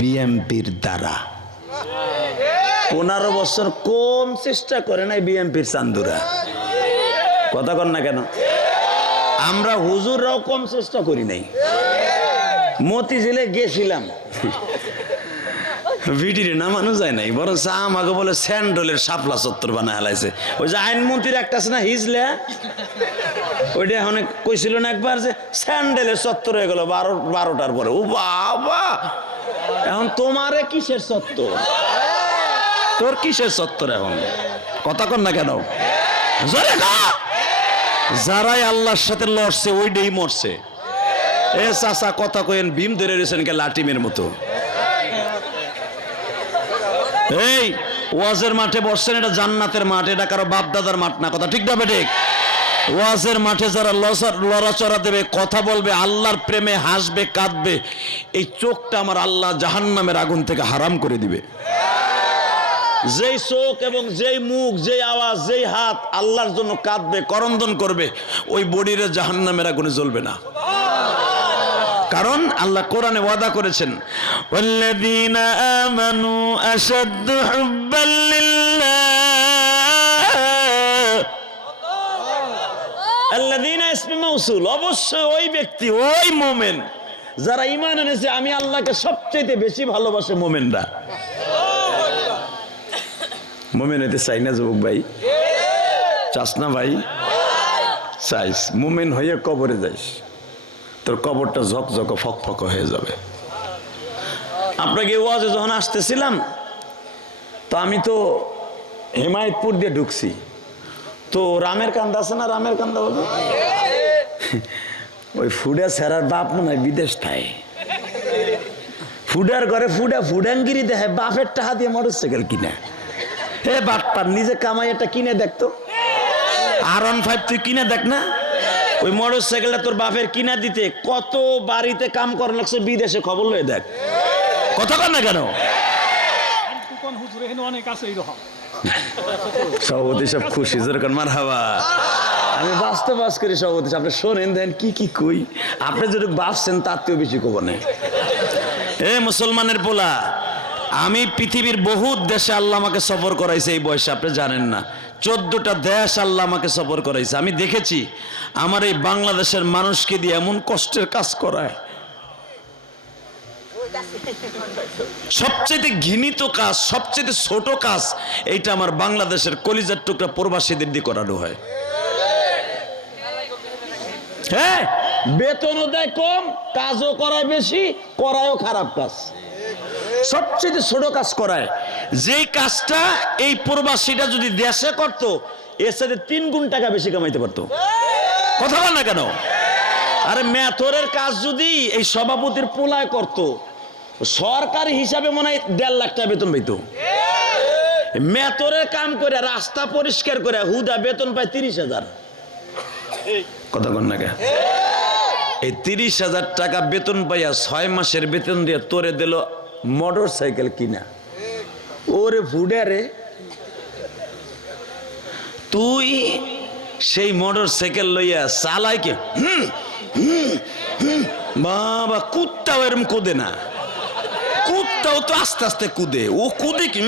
বিএনপির দ্বারা। 15 বছর কম চেষ্টা করে নাই বিএনপির চান্দুরা। কথা কন না কেন? আমরা হুজুররাও কম চেষ্টা করি নাই। মতিঝিলে গেছিলাম, ভিডিও নামানো যায় নাই, বরং আমাকে বলে স্যান্ডলের শাপলা চত্বর বানায় হালাইছে। ওই যে আইনমন্ত্রীর একটা আছে না হিজলে, ওইটা এখন কইছিল না একবার যে স্যান্ডেলের চত্বর হয়ে গেল 12টার পরে। ও বাবা, এখন তোমারে কিসের চত্বর? তোর কিসের চত্বর এখন? কথা কন না কেন? যারাই আল্লাহর সাথে লড়ছে ওইটাই মরছে। এ চাচা কথা কইেন, ভীম ধরে রয়েছেন কে লাটিমের মতো। এই ওয়াজের মাঠে বসছেন, এটা জান্নাতের মাঠ, এটা কারো বাপ দাদার মাঠ না। কথা ঠিক না বেঠিক? ওয়াজের মাঠে যারা লড়াচড়া দেবে, কথা বলবে, আল্লাহর প্রেমে হাসবে, কাঁদবে, এই চোখটা আমার আল্লাহ জাহান্নামের আগুন থেকে হারাম করে দিবে। যেই চোখ এবং যেই মুখ, যেই আওয়াজ, যেই হাত আল্লাহর জন্য কাঁদবে, করন্দন করবে, ওই বডিরে জাহান্নামের আগুনে জ্বলবে না। কারণ আল্লাহ কোরআনে ওয়াদা করেছেন, ওয়াল্লাযীনা আমানু আশাদ্দু হুব্বাল লিল্লাহ। আল্লাযীনা ইসমে মাউসুল, অবশ্যই ওই ব্যক্তি, ওই মুমিন যারা ঈমান এনেছে আমি আল্লাহকে সবচেয়ে বেশি ভালোবাসে মুমিনরা। মুমিন হইতে চাই না যুবক ভাই? চাস না ভাই? চাইস। মুমিন হয়ে কবরে যাইস, তোর কবরটা ঝকঝক ফকফক হয়ে যাবে। আপনাকে ওয়াজে যখন আসতেছিলাম, তো আমি তো হেমায়তপুর দিয়ে ঢুকছি, তো রামের কান্দা আছে না, রামের কান্দা বলবো, ওই ফুডা সেরার বাপ মনে হয় বিদেশ থাকে। ফুডার ঘরে ফুডাঙ্গিরি দেখে, বাপের টাকা দিয়ে মোটরসাইকেল কিনে। হে বাটপার, নিজে কামাই একটা কিনে দেখতো। R15 তুই কিনে দেখ না, ওই মোটর সাইকেলটা তোর বাপের কিনা দিতে কত বাড়িতে কাম করা লাগছে বিদেশে, খবর লয়ে দেখ। কথা কর না কেন? সভাপতি সব খুশি, যেরকম মারহাবা। আমি বাস্তব বাস করি সভাপতি, আপনি শোনেন দেন কি কি কই, আপনি যদি বাসছেন তার থেকেও বেশি কব না। এ মুসলমানের পোলা, আমি পৃথিবীর বহুত দেশে আল্লাহ আমাকে সফর করাইছে এই বয়সে, আপনি জানেন না। 14টা দেশ আল্লাহ আমাকে সফর করাইছে। আমি দেখেছি আমার এই বাংলাদেশের মানুষকে দিয়ে এমন কষ্টের কাজ করায়, সবচেয়ে ঘৃণিত কাজ, সবচেয়ে ছোট কাজ, এইটা আমার বাংলাদেশের কলিজার টুকরা প্রবাসীদের দিয়ে করানো হয়। হ্যাঁ, বেতনও দেয় কম, কাজও করায় বেশি, করায়ও খারাপ কাজ। সবচেয়ে ছোট কাজ করায়, যেই কাজটা এই প্রবাসীটা যদি দেশে করত, এর সাথে 3 গুণ টাকা বেশি কামাইতে পারতো। কথা বল না কেন? আরে মেথরের কাজ যদি এই সভাপতির পোলায় করত, সরকারি হিসাবে মনে হয় 1.5 লাখ টাকা বেতন পাইতো। মেথরের কাম করে, রাস্তা পরিষ্কার করে হুদা বেতন পায় 30,000। কথা বল না কেন? এই 30,000 টাকা বেতন পাইয়া 6 মাসের বেতন দিয়ে তোরে দিল মোটর সাইকেল কিনা। ওরে ফুডারে, তুই সেই মোটর সাইকেল লইয়া চালাই কে? বাবা, কুত্তাও এরম কুদে না, কুত্তাও তো আস্তে আস্তে কুদে, ও কুদে কি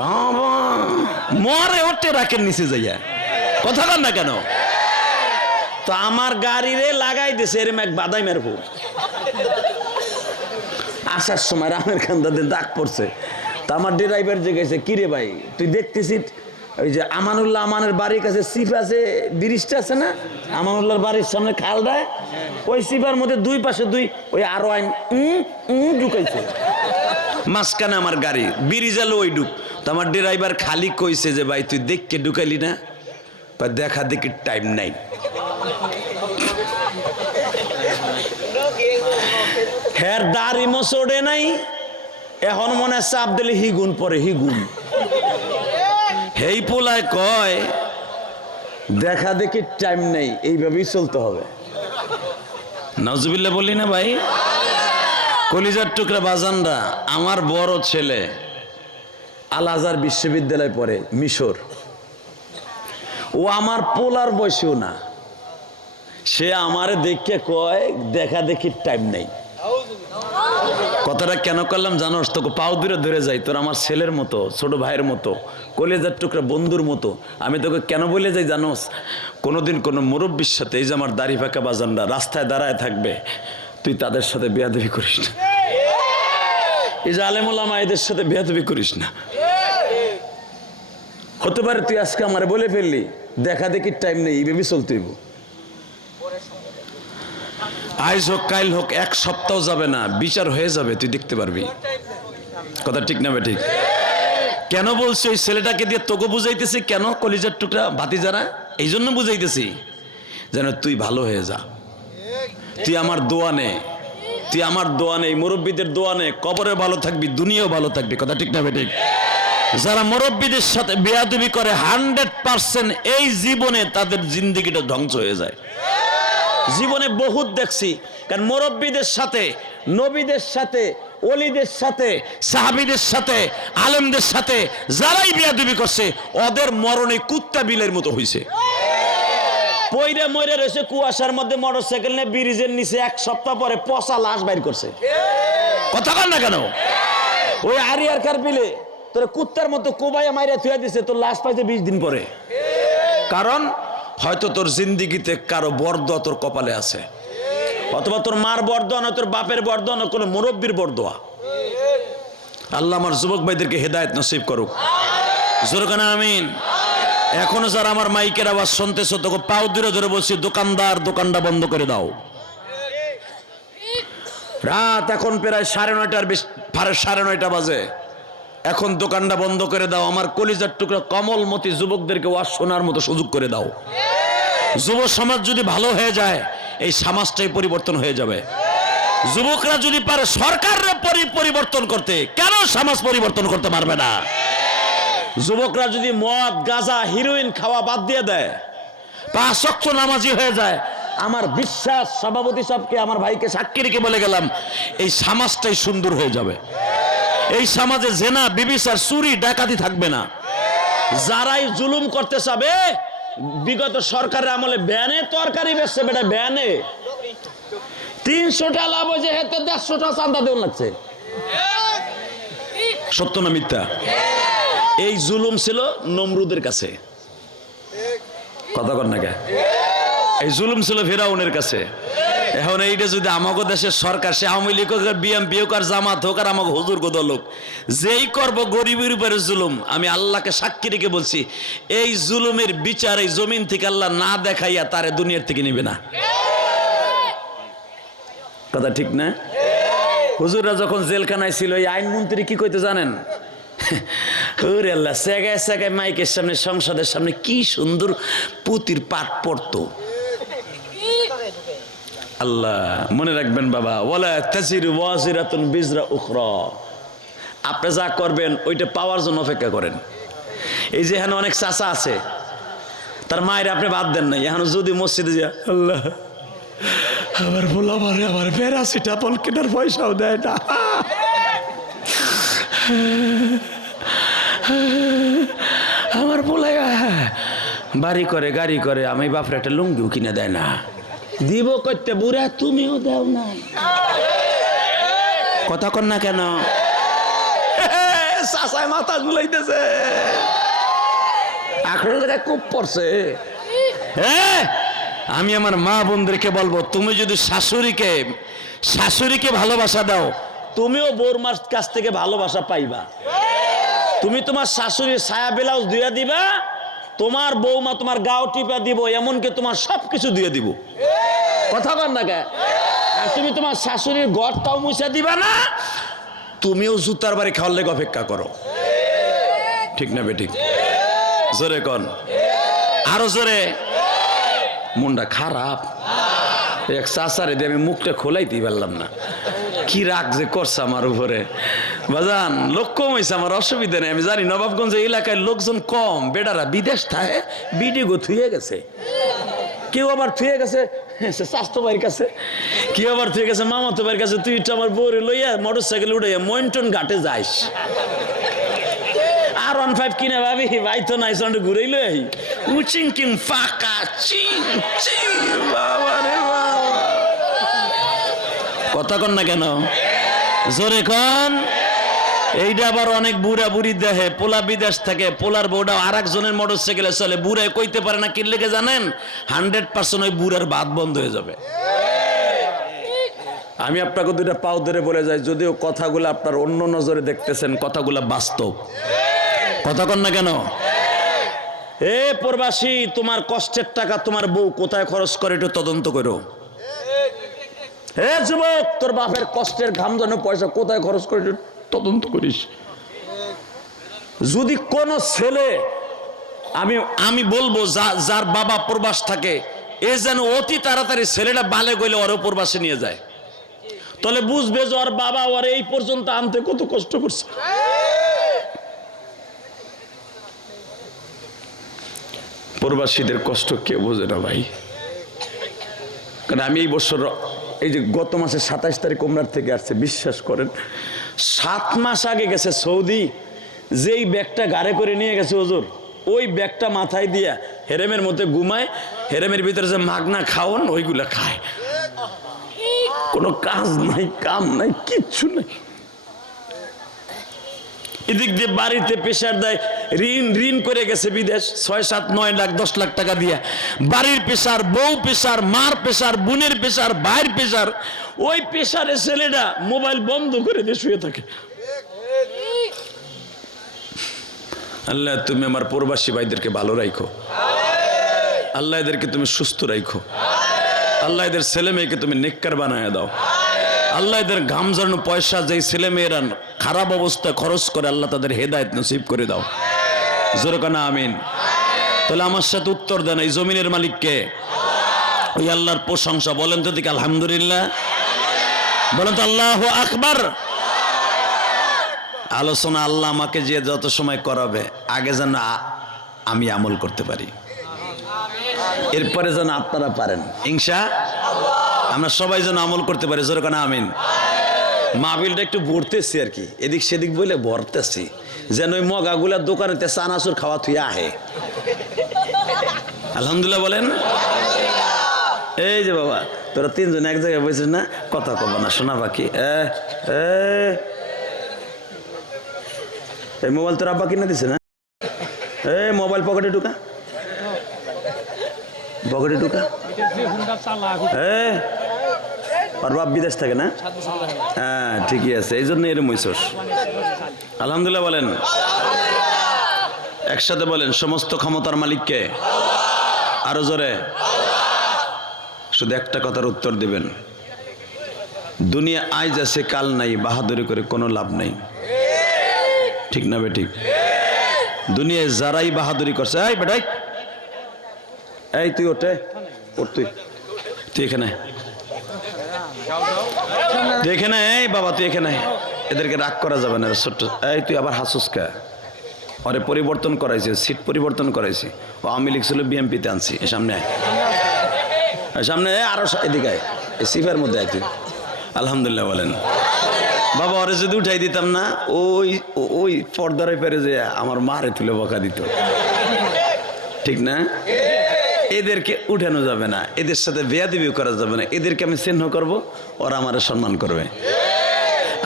বাবা, মরে ওঠে রাখের নিচে যাইয়া। কথা বল না কেন? তো আমার গাড়ি রে লাগাই দিছে এরম এক বাদাই মারবো। আসার সময় রামের কান্দাতে দাগ পড়ছে, তা আমার ড্রাইভার যে গেছে, কিরে ভাই তুই দেখতেছিস ওই যে আমানুল্লাহ আমানের বাড়ির কাছে সিপ আছে, ব্রিজটা আছে না, আমানুল্লাহর বাড়ির সামনে খালটায়, ওই সিপার মধ্যে 2 পাশে 2 ওই আরো আইন ঢুকাইছে মাঝখানে আমার গাড়ি, ব্রিজ আলো ওই ঢুক। তো আমার ড্রাইভার খালি কইছে যে ভাই তুই দেখকে ঢুকাইলি না? দেখা দেখি টাইম নাই। হের দাড়ি মোছড়ে নাই, এখন মনে হয় চাপ দিলে হিগুন পরে হিগুন। হেই পোলায় কয় দেখা দেখি টাইম নেই, এইভাবেই চলতে হবে। নাউজুবিল্লাহ বলি না ভাই? কলিজার টুকরা বাজানরা, আমার বড় ছেলে আল আজহার বিশ্ববিদ্যালয়ে পড়ে, মিশর। ও আমার পোলার বয়সেও না, সে আমারে দেখে কয় দেখা দেখি টাইম নেই। কথাটা কেন করলাম জানোস? তোকে পাও দূরে ধরে যাই, তোর আমার ছেলের মতো, ছোট ভাইয়ের মতো, কলেজার টুকরা বন্ধুর মতো। আমি তোকে কেন বলে যাই জানোস? কোনোদিন কোনো মুরব্বীর সাথে, এই যে আমার দাড়ি ফাঁকা বাজানরা রাস্তায় দাঁড়ায় থাকবে, তুই তাদের সাথে বেয়াদবি করিস না। এই যে আলেম ওলামা এদের সাথে বেয়াদবি করিস না। হতে পারে তুই আজকে আমারে বলে ফেললি, দেখা দেখির টাইম নেই, এইভাবে চলতে হইব। আজ হোক কাল হোক, এক সপ্তাহ যাবে না, বিচার হয়ে যাবে, তুই দেখতে পারবি। কথা ঠিক না বেঠিক? কেন বলছি ওই ছেলেটাকে দিয়ে তোকে বুঝাইতেছি? কেন কলিজার টুকরা ভাতিজারা? এই জন্য বুঝাইতেছি যেন তুই ভালো হয়ে যা। তুই আমার দোয়া নে, তুই আমার দোয়া নে, মুরব্বীদের দোয়া নে, কবরে ভালো থাকবি, দুনিয়াও ভালো থাকবি। কথা ঠিক না বেঠিক? যারা মুরব্বীদের সাথে বেয়াদবি করে 100% এই জীবনে তাদের জিন্দেগিটা ধ্বংস হয়ে যায়। জীবনে বহুত দেখছি, কারণ মুরব্বীদের সাথে, নবীদের সাথে, ওলিদের সাথে, সাহাবীদের সাথে, আলেমদের সাথে যারাই বেয়াদবি করছে, ওদের মরণে কুত্তা বিলের মতো হইছে। পয়রা ময়রা রয়েছে কুয়াশার মধ্যে, মোটরসাইকেল নিয়ে ব্রিজের নিচে, এক সপ্তাহ পরে পচা লাশ বাইর করছে। কথা কন না কেন? ওই আরিয়ার কার বিলে তোর কুত্তার মতো কোবাইয়া মাইরা থুয়া দিছে, তোর লাশ পাইছে 20 দিন পরে। কারণ হয়তো তোর জিন্দিগিতে কারো বরদোয়া তোর কপালে আছে, অথবা তোর মার বরদোয়া না, তোর বাপের বরদোয়া না, কোনো মুরব্বীর বরদোয়া। আল্লাহ আমার যুবক ভাইদেরকে হেদায়েত নসিব করুক। জোরে কানা আমিন। এখনো যারা আমার মাইকের আওয়াজ শুনতেছো, তোকে পাও দূরে ধরে বলছি, দোকানদার দোকানটা বন্ধ করে দাও। রাত এখন প্রায় 9:30 বেশি, 9:30 বাজে। এখন দোকানটা বন্ধ করে দাও। আমার কলিজার টুকরা কমলমতি যুবকদেরকে ওয়াজ শোনার মতো সুযোগ করে দাও। যুব সমাজ যদি ভালো হয়ে যায়, এই সমাজটাই পরিবর্তন হয়ে যাবে। যুবকরা যদি পারে সরকারের পরিবর্তন করতে, কেন সমাজ পরিবর্তন করতে পারবে না? যুবকরা যদি মদ গাঁজা হিরোইন খাওয়া বাদ দিয়ে দেয়, 5 ওয়াক্ত নামাজি হয়ে যায়, আমার বিশ্বাস, সভাপতি সাহেবকে, আমার ভাইকে সাক্ষী রেখে বলে গেলাম, এই সমাজটাই সুন্দর হয়ে যাবে। এই সমাজে জেনা বিবিচার চুরি ডাকাতি থাকবে না। যারাই জুলুম করতে চাবে, বিগত সরকারের আমলে ব্যানে তরকারি বেচছে, বেটা ব্যানে 300টা লাভ হয়েছে, হেতে 150টা চান্দা দেওয়া লাগছে। সত্য না মিথ্যা? এই জুলুম ছিল নমরুদের কাছে। কথা কর না কে? এই জুলুম ছিল ফিরাউনের কাছে। এখন এইটা যদি আমাকে দেশের সরকার, সে আওয়ামী লীগ হোক, বিএনপি হোক, আর জামাত হোক, আর আমাকে হুজুর গোদল হোক, যেই করব গরিবের উপরে জুলুম, আমি আল্লাহকে সাক্ষী রেখে বলছি, এই জুলুমের বিচার এই জমিন থেকে আল্লাহ না দেখাইয়া তারে দুনিয়ার থেকে নিবে না। কথা ঠিক না? হুজুররা যখন জেলখানায় ছিল, এই আইনমন্ত্রী কি কইতে জানেন? ওরে আল্লাহ, সেগায় সেগায় মাইকের সামনে, সংসদের সামনে কি সুন্দর পুতির পাঠ পড়তো। আল্লাহ মনে রাখবেন বাবা, ওয়ালা তাজিরু ওয়াজিরাতুন বিজরা উখরা। আপনি যা করবেন ওইটা পাওয়ার জন্য অপেক্ষা করেন। এই যে এখানে অনেক চাচা আছে, তার মায়ের আপনি বাদ দেন নাই, এখন যদি মসজিদে যা, আল্লাহ আমার বলা মারে, আমার প্যারাসিটামল কেনার পয়সাও দেয় না, আমার বলে বাড়ি করে গাড়ি করে, আমি বাপরে একটা লুঙ্গিও কিনে দেয় না, দিব করতে বুড়া তুমিও দাও না। কথা কন না কেন? চাচায় মাথা ঝুলাইতেছে, আখড়ের জায়গায় খুব পড়ছে। আমি আমার মা বোনদেরকে বলবো, তুমি যদি শাশুড়িকে ভালোবাসা দাও, তুমিও বউর মার কাছ থেকে ভালোবাসা পাইবা। তুমি তোমার শাশুড়ির ছায়া ব্লাউজ ধুইয়া দিবা, তোমার বৌমা তোমার গাও টিপা দিব, এমনকি তোমার সবকিছু দিয়ে দিব। কথা বল না কে? আর তুমি তোমার শাশুড়ির ঘরটাও মুছা দিবা না, তুমিও জুতার বাড়ি খাওয়ার লেগে অপেক্ষা করো। ঠিক না বেঠিক? জোরে কন, আরো জোরে। মনটা খারাপ, এক চাচারে দিয়ে আমি মুখটা খোলাইতেই পারলাম না। কি রাগ যে করছে আমার উপরে। বাজান লোক কম হয়েছে, আমার অসুবিধা নেই। আমি জানি নবাবগঞ্জ এলাকায় লোকজন কম, বেটারা বিদেশ থাকে, বিডিগো থুয়ে গেছে, কেউ আবার থুয়ে গেছে স্বাস্থ্য বাড়ির কাছে, কেউ আবার থুয়ে গেছে মামাতো বাড়ির কাছে। তুই আমার বউরে লইয়া মোটর সাইকেল উঠে মইনটন ঘাটে যাইস, আর 15 কিনে ভাবি ভাই তো নাই, সন্ডে ঘুরেই লই উচিং কিং ফাঁকা চিং চিং। বাবা রে বাবা, কত কথা কন না কেন জোরে কন। এইটা আবার অনেক বুড়া বুড়ি দেহে, পোলা বিদেশ থাকে, পোলার বউটা আর একজনের মোটরসাইকেলে চলে, বুড়ায় কইতে পারে না কি লেগে জানেন, 100% ওই বুড়ার ভাত বন্ধ হয়ে যাবে। আমি আপনাকে দুইটা পাও ধরে বলে যাই, যদিও কথাগুলো আপনার অন্য নজরে দেখতেছেন, কথাগুলো বাস্তব। কথা কন না কেন? এ প্রবাসী, তোমার কষ্টের টাকা তোমার বউ কোথায় খরচ করে একটু তদন্ত করো। হে যুবক, তোর বাপের কষ্টের ঘাম যেন পয়সা কোথায় খরচ করে একটু তদন্ত করিস। যদি কোন ছেলে, আমি বলবো যার বাবা প্রবাস থাকে, এ যেন অতি তাড়াতাড়ি ছেলেটা বালে গইলে ওর প্রবাসে নিয়ে যায়, তাহলে বুঝবে যে ওর বাবা ওর এই পর্যন্ত আনতে কত কষ্ট করছে। প্রবাসীদের কষ্ট কেউ বোঝে না ভাই। কারণ আমি এই বছর, এই যে গত মাসে 27 তারিখ উমরার থেকে আসছে, বিশ্বাস করেন 7 মাস আগে গেছে সৌদি, যেই ব্যাগটা গাড়ে করে নিয়ে গেছে হুজুর, ওই ব্যাগটা মাথায় দিয়া হেরেমের মধ্যে ঘুমায়, হেরেমের ভিতরে যে মাগনা খাওয়ান ওইগুলা খায়, কোনো কাজ নাই, কাম নাই, কিচ্ছু নাই। এদিক দিয়ে বাড়িতে প্রেশার দেয়, ঋণ করে গেছে বিদেশ 6, 7, 9 লাখ 10 লাখ টাকা দিয়ে, বাড়ির প্রেশার, বউ প্রেশার, মার প্রেশার, বোনের প্রেশার, ভাইয়ের প্রেশার, ওই প্রেশারে ছেলেটা মোবাইল বন্ধ করে দিয়ে শুয়ে থাকে। আল্লাহ তুমি আমার প্রবাসী ভাইদেরকে ভালো রাখো, আল্লাহ এদেরকে তুমি সুস্থ রাখো, আল্লাহ এদের ছেলে মেয়েকে তুমি নেককার বানায় দাও, আল্লাহ এদের ঘাম ঝরানো পয়সা যেই ছেলে মেয়েরা খারাপ অবস্থায় খরচ করে, আল্লাহ তাদের হেদায়েত নসিব করে দাও। জোরে কানা আমিন। তাহলে আমার সাথে উত্তর দেন, এই জমিনের মালিক কে? ওই আল্লাহর প্রশংসা বলেন তো দিকে আলহামদুলিল্লাহ, বলেন তো আল্লাহু আকবার। আলোচনা আল্লাহ আমাকে যে যত সময় করাবে, আগে যেন আমি আমল করতে পারি, এরপরে যেন আপনারা পারেন ইনশাআল্লাহ, আমরা সবাই যেন আমল করতে পারি। জোরে কানা আমিন। মাহফিলটা একটু ভরতেছি আর কি, এদিক সেদিক বলে ভরতেছি, যেন ওই মগাগুলার দোকানেতে চানাচুর খাওয়া তুই আহে। আলহামদুলিল্লাহ বলেন। এই যে বাবা, তোরা 3 জন এক জায়গায় বসেছিস না, কথা কব না, শোনা বাকি। এই মোবাইল তোর আব্বা কিনে দিছে না? এই মোবাইল পকেটে ঢুকা, পকেটে ঢুকা। আর বাপ বিদেশ থাকে না? হ্যাঁ ঠিকই আছে, এই জন্য এরম হইছস। আলহামদুলিল্লাহ বলেন, একসাথে বলেন, সমস্ত ক্ষমতার মালিককে। আরো জোরে। শুধু একটা কথার উত্তর দিবেন, দুনিয়া আজ আছে কাল নাই, বাহাদুরি করে কোনো লাভ নাই, ঠিক না বেঠিক? দুনিয়ায় যারাই বাহাদুরি করছে, এই বেটাই, এই তুই ওঠে, তুই এখানে, তুই এখানে, এই বাবা তুই এখানে, এদেরকে রাগ করা যাবে না ছোট্ট। এই তুই আবার হাসুস কা? ওরে পরিবর্তন করাইছে, সিট পরিবর্তন করাইছি, ও আওয়ামী লীগ ছিল বিএমপিতে আনছি। সামনে সামনে আরো এদিকে সিফার মধ্যে আয় তুই। আলহামদুলিল্লাহ বলেন। বাবা ওরে যদি উঠাই দিতাম না, ওই পর্দারে পেরে যে আমার মারে তুলে বকা দিত, ঠিক না? এদেরকে উঠানো যাবে না, এদের সাথে বেয়াদবি করা যাবে না, এদেরকে আমি চিহ্ন করব, ওরা আমার সম্মান করবে।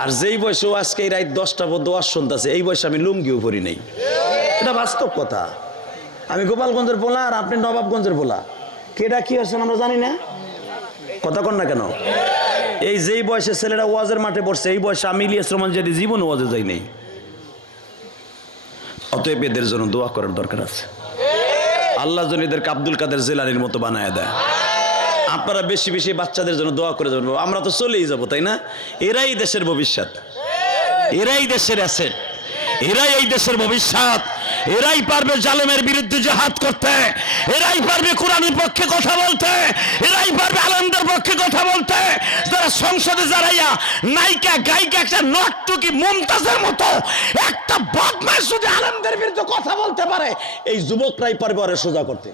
আর যেই বয়সে আজকে এই রাত 10টা পর্যন্ত ওয়াজ শুনতেছে, এই বয়সে আমি লুঙ্গিও পরি নাই, এটা বাস্তব কথা। আমি গোপালগঞ্জের পোলা, আর আপনি নবাবগঞ্জের পোলা, কেডা কি হচ্ছেন আমরা জানি না, কথা কন না কেন? এই যেই বয়সে ছেলেরা ওয়াজের মাঠে পড়ছে, এই বয়সে আমি ইলিয়াস রহমান যদি জীবন ওয়াজে যাই নাই। অতএব এদের জন্য দোয়া করার দরকার আছে, আল্লাহ যেন এদেরকে আব্দুল কাদের জিলানীর মতো বানায় দেয়। আপনারা বেশি বেশি বাচ্চাদের জন্য দোয়া করে যাবেন, আমরা তো চলেই যাব, তাই না? এরাই দেশের ভবিষ্যৎ, এরাই দেশের অ্যাসেট, এরাই এই দেশের ভবিষ্যৎ, এরাই পারবে জালেমের বিরুদ্ধে জিহাদ করতে, এরাই পারবে কোরআনের পক্ষে কথা বলতে, এরাই পারবে আলেমদের পক্ষে কথা বলতে। যারা সংসদে যারাইয়া নায়িকা গায়িকা একটা নর্তকী মুমতাজের মতো একটা বদমাশ যদি আলেমদের বিরুদ্ধে কথা বলতে পারে, এই যুবকরাই পারবে ওরে সোজা করতে।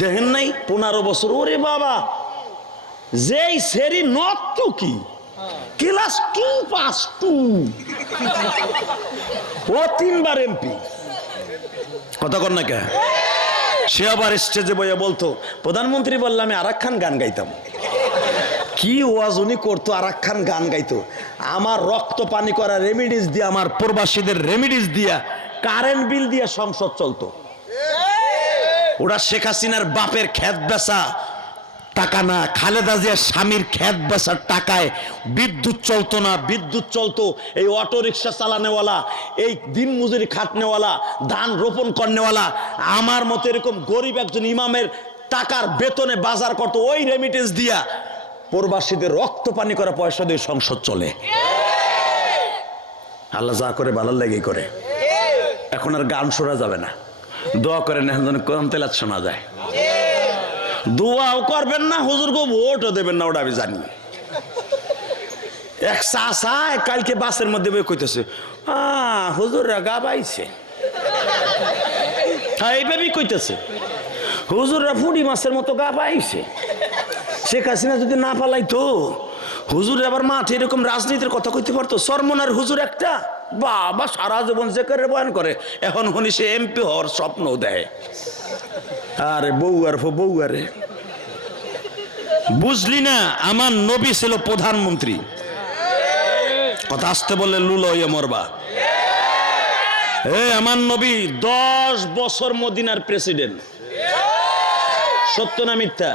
দেখেন নাই 15 বছর, ওরে বাবা, যেই সেরি নর্তকী ক্লাস 2 পাস 2, ও 3 বার এমপি, কথা কর না কে? সে আবার স্টেজে বইয়ে বলতো, প্রধানমন্ত্রী বললাম আমি আরাক খান গান গাইতাম। কি ওয়াজ উনি করতো, আরাক খান গান গাইতো। আমার রক্ত পানি করা রেমিডিস দিয়া, আমার প্রবাসীদের রেমিডিস দিয়া, কারেন্ট বিল দিয়া সংসদ চলতো। ওরা শেখ হাসিনার বাপের খেত বেচা টাকা না, খালেদা জিয়ার স্বামীর খেত বেচার টাকায় বিদ্যুৎ চলতো না। বিদ্যুৎ চলতো এই অটো রিক্সা চালানেওয়ালা, এই দিন মজুরি খাটনেওয়ালা, ধান রোপণ করনেওয়ালা, আমার মতো এরকম গরিব একজন ইমামের টাকার বেতনে বাজার করতো। ওই রেমিটেন্স দিয়া প্রবাসীদের রক্ত পানি করা পয়সা দিয়ে সংসদ চলে। আল্লাহ যা করে ভালো লেগে করে। এখন আর গান শোনা যাবে না, দোয়া করেন এখন যেন কোরআন তেলাওয়াত শোনা যায়। দোয়াও করবেন না, হুজুরকে ভোটও দেবেন না, ওটা আমি জানি। এক চাচা কালকে বাসের মধ্যে বই কইতেছে, হুজুররা গা বাইছে। এইভাবেই কইতেছে, হুজুররা ফুডি মাছের মতো গা বাইছে। শেখ হাসিনা যদি না পালাইতো, হুজুর আবার মাঠে এরকম রাজনীতির কথা কইতে পারতো। সরমনার হুজুর একটা, বাবা সারা জীবন যে করে বয়ান করে, এখন শুনি সে এমপি হওয়ার স্বপ্ন দেয়। আরে বউ আর বউ, আরে বুঝলি না, আমার নবী ছিল প্রধানমন্ত্রী। কথা আসতে বললে লুলো ইয়ে মরবা। আমার নবী 10 বছর মদিনার প্রেসিডেন্ট। সত্য না মিথ্যা?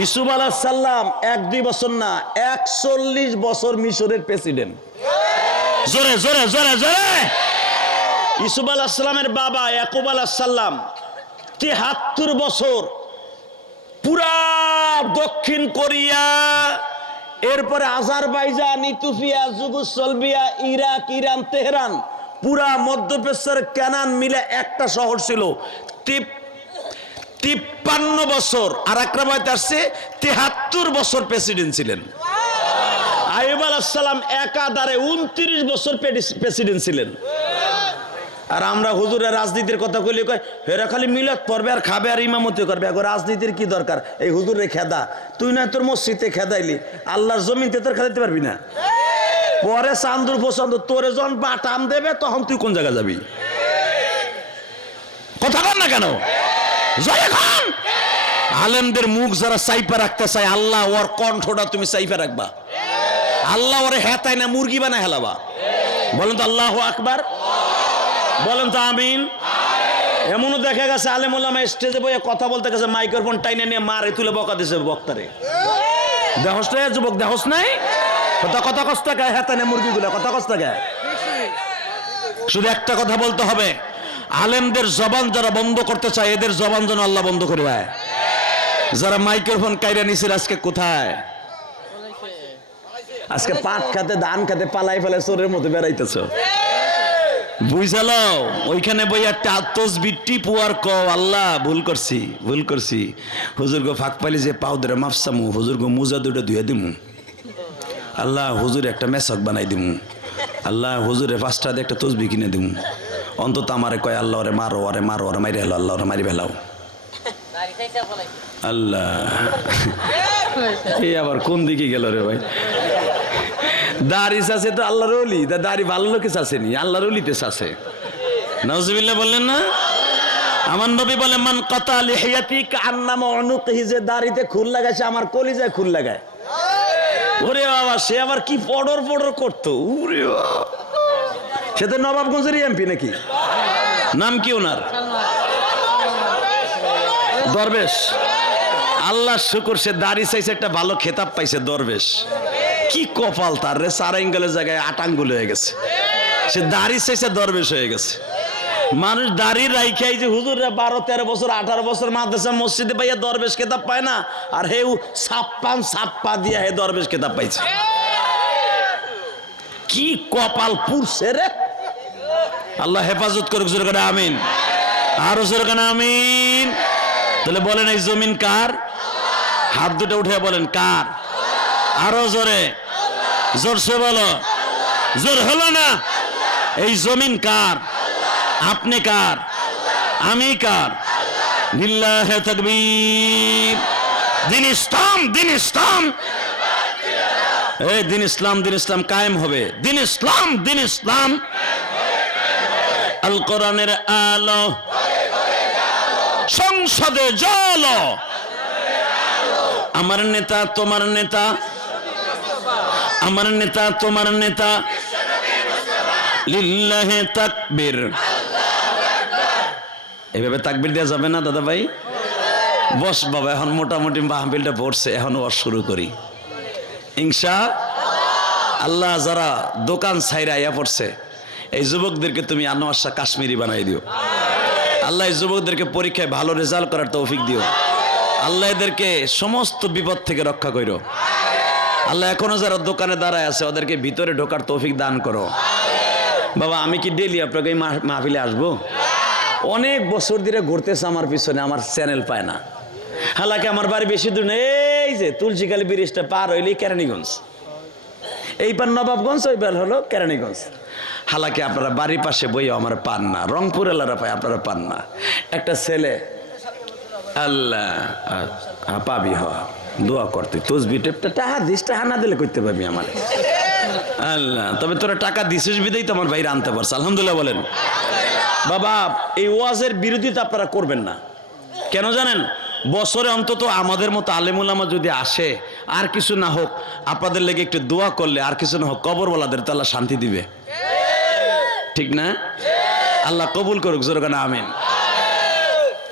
ইউসুফ আলাইহিস সালাম 1-2 বছর না, 41 বছর মিশরের প্রেসিডেন্ট। জোরে জোরে জোরে জোরে। ইউসুফ আলাইহিস সালামের বাবা ইয়াকুব আলাইহিস সালাম 73 বছর পুরা দক্ষিণ কোরিয়া, এরপরে Azerbaijan, Ethiopia, Yugoslavia, Iraq, Iran, Tehran, পুরা মধ্যপ্রাচ্যের কানান মিলে একটা শহর ছিল। 53 বছর। আর একটা বাইতে আসছে 73 বছর প্রেসিডেন্ট ছিলেন। আইয়ুব আলাইহিস সালাম একাধারে 29 বছর প্রেসিডেন্ট ছিলেন। আর আমরা হুজুরের রাজনীতির কথা কইলে কয় হেরা খালি মিলাদ পড়বে আর খাবে আর ইমামতি করবে, এখন রাজনীতির কি দরকার? এই হুজুরে খেদা, তুই না তোর মসজিদে খেদাইলি, আল্লাহর জমিনতে তোর খেদাইতে পারবি না। পরে চান্দুর পছন্দ, তোরে যখন বাটাম দেবে তখন তুই কোন জায়গা যাবি? কথা বল না কেন? জয় খান। আলেমদের মুখ যারা সাইফা রাখতে চায়, আল্লাহ ওর কণ্ঠটা তুমি সাইফা রাখবা। আল্লাহ ওরে হেতায় না মুরগি বানায় হেলাবা। বলেন তো আল্লাহু আকবার, বলেন তো আমিন। এমনও দেখা গেছে আলেম ওলামা স্টেজে বসে কথা বলতে গেছে, মাইক্রোফোন টাইনে নিয়ে মারে তুলে বকা দিছে বক্তারে। দেহস নাই যুবক, দেহস নাই? কথা কথা কষ্ট গায়ে হেতায় না মুরগিগুলো, কথা কষ্ট গায়ে। শুধু একটা কথা বলতে হবে, আলেমদের জবান যারা বন্ধ করতে চায়, এদের জবান যেন আল্লাহ বন্ধ করে দেয়। যারা মাইক্রোফোন কাইরা নিছিল আজকে কোথায়? আজকে পাট খাতে, ধান খাতে পালাই ফেলে চোরের মতো বেড়াইতেছ। বুঝালো ওইখানে বইয়া তাসবিহ টিপু আর কও আল্লাহ ভুল করছি, ভুল করছি। হুজুর গো ফাঁক পাইলে যে পাও ধরে মাফসামু, হুজুর গো মুজা দুটো ধুয়ে দিমু, আল্লাহ হুজুর একটা মেসক বানাই দিমু, আল্লাহ হুজুরে 5টা দিয়ে একটা তসবিহ কিনে দিমু। অন্তত আমারে কয় আল্লাহ ওরে মারো, ওরে মারো, ওরে মারি হেলো, আল্লাহ ওরে মারি ফেলাও। আল্লাহ এই আবার কোন দিকে গেল রে ভাই? দাড়ি চাষে তো আল্লাহর ওলি, দাড়ি ভালো লোকে চাষেনি, আল্লাহর ওলিতে চাষে। নাউজুবিল্লাহ বললেন না? আমার নবী বলে মান কাতা লিহিয়াতি কান্নামা উনুকিহি, যে দাড়িতে খুল লাগাইছে আমার কলিজায় খুল লাগায়। ওরে বাবা, সে আবার কি পড়র পড়র করতো। ওরে বাবা, সে তো নবাবগঞ্জের এমপি নাকি? নাম কি ওনার? দরবেশ। আল্লাহ শুকর, সে দাড়ি চাইছে একটা ভালো খেতাব পাইছে, দরবেশ। কি কপাল তার রে, 4 আঙ্গুলের জায়গায় 8 আঙ্গুল হয়ে গেছে। সে দাড়ি চাইছে দরবেশ হয়ে গেছে। মানুষ দাড়ি রাইখাই যে হুজুররা 12-13 বছর 18 বছর মাদ্রাসা মসজিদে পাইয়া দরবেশ খেতাব পায় না, আর হেউ ছাপ্পা দিয়া হে দরবেশ খেতাব পাইছে। কি কপাল পুরছে রে। আল্লাহ হেফাজত করুক, জোরে করে আমিন। আরো জোরে করে আমিন। তাহলে বলেন এই জমিন কার? হাত দুটো উঠে বলেন কার? আরো জোরে, জোরসে বলো। জোর হলো না? এই জমিন কার? আপনি কার? আমি কার? লিল্লাহি তাকবীর। দিন ইসলাম, দিন ইসলাম, এই দিন ইসলাম, দিন ইসলাম কায়েম হবে। দিন ইসলাম, দিন ইসলাম। আল কোরআনের আলো সংসদে জ্বলো, আমার নেতা তোমার নেতা, আমার নেতা তোমার নেতা, লিল্লাহে তাকবীর। এভাবে তাকবীর দেওয়া যাবে না দাদা ভাই? বস বাবা, এখন মোটামুটি মাহফিলটা পড়ছে, এখন ওয়াজ শুরু করি ইনশাআল্লাহ। যারা দোকান ছাইরা আইয়া পড়ছে, এই যুবকদেরকে তুমি আনোয়ার শাহ কাশ্মীরি বানাই দিও। আল্লাহ এই যুবকদেরকে পরীক্ষায় ভালো রেজাল্ট করার তৌফিক দিও। আল্লাহ এদেরকে সমস্ত বিপদ থেকে রক্ষা করো। আল্লাহ এখনো যারা দোকানে দাঁড়ায় আছে ওদেরকে ভিতরে ঢোকার তৌফিক দান করো। বাবা আমি কি ডেলি আপনাকে এই মাহফিলে আসবো? অনেক বছর ধরে ঘুরতেছে আমার পিছনে, আমার চ্যানেল পায় না। হালাকি আমার বাড়ি বেশি দূর নেই, এই যে তুলসীখালী ব্রিজটা পার হইলেই কেরানীগঞ্জ, এই পার নবাবগঞ্জ, ওই পার হলো কেরানীগঞ্জ। হালাকি আপনারা বাড়ির পাশে বইও আমার পান না, রংপুর এলাকা পায়, আপনারা পান না। একটা ছেলে আল্লাহ পাবি হ দোয়া করতে, তসবি টেপটা টাকা দিস, টাকা না দিলে করতে পারবি আমার আল্লাহ। তবে তোরা টাকা দিছিস বিদেই তো আমার বাইরে আনতে পারছে, আলহামদুলিল্লাহ বলেন। বাবা এই ওয়াজের বিরোধিতা আপনারা করবেন না। কেন জানেন? বছরে অন্তত আমাদের মতো আলেমুলামা যদি আসে, আর কিছু না হোক আপনাদের লেগে একটু দোয়া করলে, আর কিছু না হোক কবরওয়ালাদের তো আল্লাহ শান্তি দিবে, ঠিক না? আল্লাহ কবুল করুক, জোরগানা আমিন।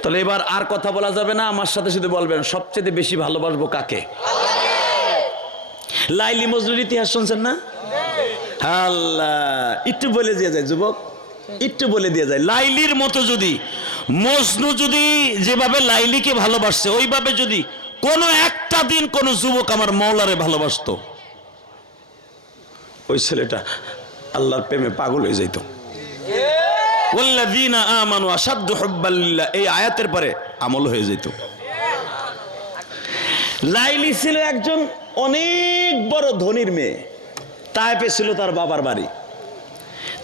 তাহলে এবার আর কথা বলা যাবে না, আমার সাথে সাথে বলবেন সবচেয়ে বেশি ভালোবাসবো কাকে? লাইলি মজনুর ইতিহাস শুনছেন না? আল্লাহ একটু বলে দিয়ে যায় যুবক, একটু বলে দিয়ে যায়। লাইলির মতো যদি মজনু যদি যেভাবে লাইলিকে ভালোবাসছে, ওইভাবে যদি কোনো একটা দিন কোন যুবক আমার মওলারে ভালোবাসতো, ওই ছেলেটা আল্লাহর প্রেমে পাগল হয়ে যাইত। ওয়াল্লাযীনা আমানু আশাদ্দু হুব্বাল লিল্লাহ, এই আয়াতের পরে আমল হয়ে যেত। লাইলি ছিল একজন অনেক বড় ধনীর মেয়ে। তায়েফে ছিল তার বাবার বাড়ি।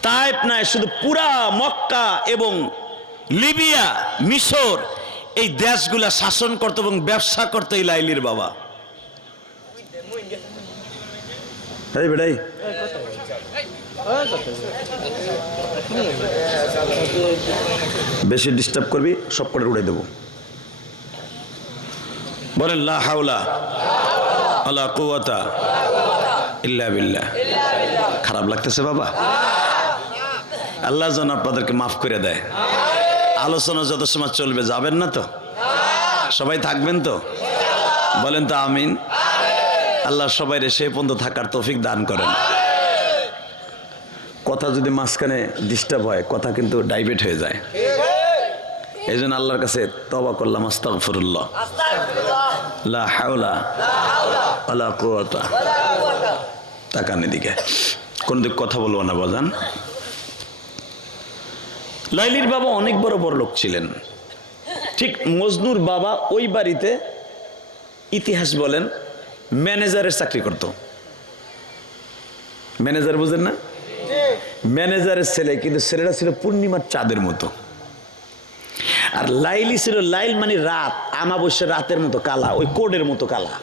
তায়েফ নয়, শুধু পুরা মক্কা এবং লিবিয়া, মিশর, এই দেশগুলা শাসন করত এবং ব্যবসা করত এই লাইলির বাবা। এই বেটাই বেশি ডিস্টার্ব করবি, সব করে উড়ে দেবো। বলেন লা হাওলা ওয়ালা কুওয়াতা ইল্লা বিল্লাহ। খারাপ লাগতেছে বাবা? আল্লাহ যেন আপনাদেরকে মাফ করে দেয়। আলোচনা যত সময় চলবে, যাবেন না তো? সবাই থাকবেন তো? বলেন তো আমিন। আল্লাহ সবাই সে পর্যন্ত থাকার তৌফিক দান করেন। কথা যদি মাঝখানে ডিস্টার্ব হয়, কথা কিন্তু ডাইভার্ট হয়ে যায়। এই জন্য আল্লাহর কাছে তওবা করলাম, আস্তাগফিরুল্লাহ, লা হাওলা ওয়ালা কুওয়াতা। তাকান এদিকে, কোন দিক কথা বলবো না বাজান। লাইলির বাবা অনেক বড় বড় লোক ছিলেন। ঠিক মজনুর বাবা ওই বাড়িতে, ইতিহাস বলেন, ম্যানেজারের চাকরি করত। ম্যানেজার বুঝেন না? ম্যানেজারের ছেলে, কিন্তু ছেলেটা ছিল পূর্ণিমার চাঁদের মতো। আর লাইলি ছিল, লাইল মানে রাত, আমাবস্যার রাতের মতো কালা, ওই কোডের মতো কালা।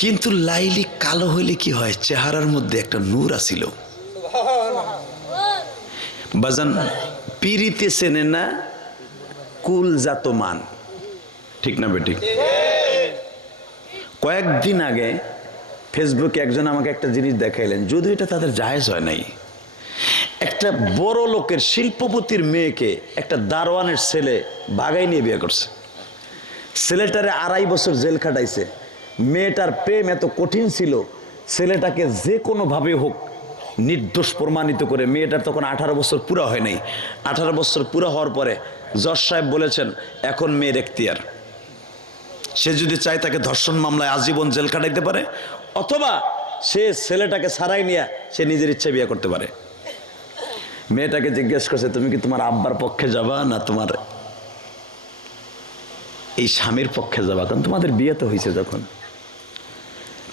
কিন্তু লাইলি কালো হইলে কি হয়, চেহারার মধ্যে একটা নূর আছিল। বাজান পিরিতে চেনে না কুল জাত মান, ঠিক না বেঠিক? কয়েকদিন আগে ফেসবুকে একজন আমাকে একটা জিনিস দেখাইলেন, যদিও এটা তাদের জায়েজ হয় নাই। একটা বড় লোকের শিল্পপতির মেয়েকে একটা দারোয়ানের ছেলে বাগাই নিয়ে বিয়ে করছে। ছেলেটারে 2.5 বছর জেল খাটাইছে। মেয়েটার প্রেম এত কঠিন ছিল, ছেলেটাকে যে কোনোভাবে হোক নির্দোষ প্রমাণিত করে, মেয়েটার তখন 18 বছর পুরা হয় নাই। 18 বছর পুরা হওয়ার পরে জজ সাহেব বলেছেন এখন মেয়ের এখতিয়ার, সে যদি চায় তাকে ধর্ষণ মামলায় আজীবন জেল কাটাইতে পারে, অথবা সে ছেলেটাকে ছাড়াই নিয়ে সে নিজের ইচ্ছে বিয়ে করতে পারে। মেয়েটাকে জিজ্ঞেস করছে, তুমি কি তোমার আব্বার পক্ষে যাবা না তোমার এই স্বামীর পক্ষে যাবা? কারণ তোমাদের বিয়ে তো হয়েছে যখন।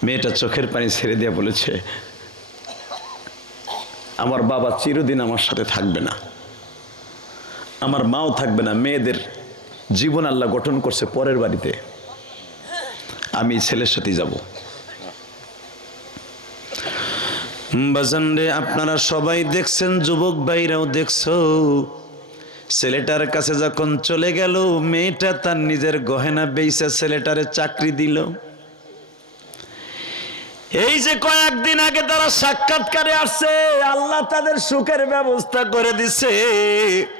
মেয়েটা চোখের পানি ছেড়ে দিয়ে বলেছে, আমার বাবা চিরদিন আমার সাথে থাকবে না, আমার মাও থাকবে না, মেয়েদের জীবন আল্লাহ গঠন করছে পরের বাড়িতে, আমি ছেলের সাথে যাব। বাজান রে, আপনারা সবাই দেখছেন, যুবক ভাইরাও দেখছো, ছেলেটার কাছে যখন চলে গেল, মেয়েটা তার নিজের গহেনা বেইছে ছেলেটারে চাকরি দিল। এই যে কয়েকদিন আগে তারা সাক্ষাৎকারে আসছে, আল্লাহ তাদের সুখের ব্যবস্থা করে দিছে।